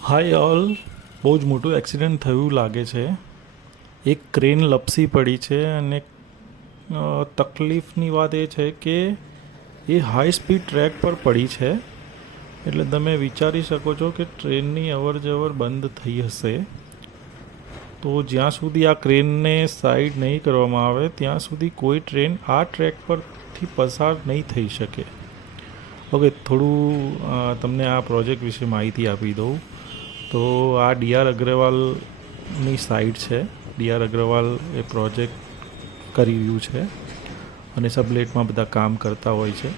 હાય all. બહુ જ મોટું એક્સિડન્ટ થયું લાગે છે. એક ક્રેન લપસી પડી છે અને તકલીફની વાત એ છે કે એ હાઈ સ્પીડ ટ્રેક પર પડી છે. એટલે તમે વિચારી શકો છો કે ટ્રેનની અવર જવર બંધ થઈ હશે. તો જ્યાં સુધી આ ક્રેનને સાઈડ નહીં કરવામાં આવે ત્યાં સુધી કોઈ ટ્રેન આ ટ્રેક પરથી પસાર નહીં થઈ શકે. ઓકે, થોડું તમને આ પ્રોજેક્ટ વિશે માહિતી આપી દઉં. તો આ ડીઆર અગ્રવાલની સાઇટ છે. ડીઆર અગ્રવાલ એ પ્રોજેક્ટ કરી રહ્યું છે અને સબલેટમાં બધા કામ કરતા હોય છે.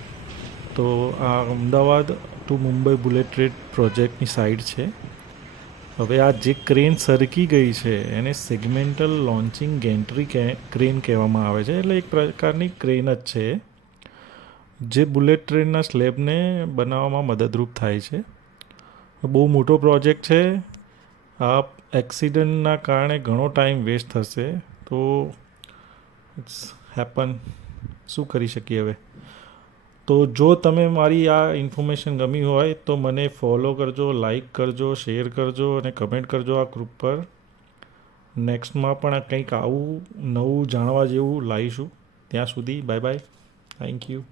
તો આ Ahmedabad to Mumbai bullet train પ્રોજેક્ટની સાઇટ છે. હવે આ જે ક્રેન સરકી ગઈ છે એને સેગમેન્ટલ લોન્ચિંગ ગેન્ટ્રી ક્રેન કહેવામાં આવે છે. એટલે એક પ્રકારની ક્રેન જ છે જે બુલેટ ટ્રેનના સ્લેબને બનાવવામાં મદદરૂપ થાય છે. બહુ મોટો પ્રોજેક્ટ છે. આ એક્સિડન્ટના કારણે ઘણો ટાઈમ વેસ્ટ થશે. તો ઇટ્સ હેપન, શું કરી શકીએ હવે. તો જો તમે મારી આ ઇન્ફોર્મેશન ગમી હોય તો મને ફોલો કરજો, લાઈક કરજો, શેર કરજો અને કમેન્ટ કરજો આ ગ્રુપ પર. નેક્સ્ટમાં પણ કંઈક આવું નવું જાણવા જેવું લાવીશું. ત્યાં સુધી બાય બાય. Thank you.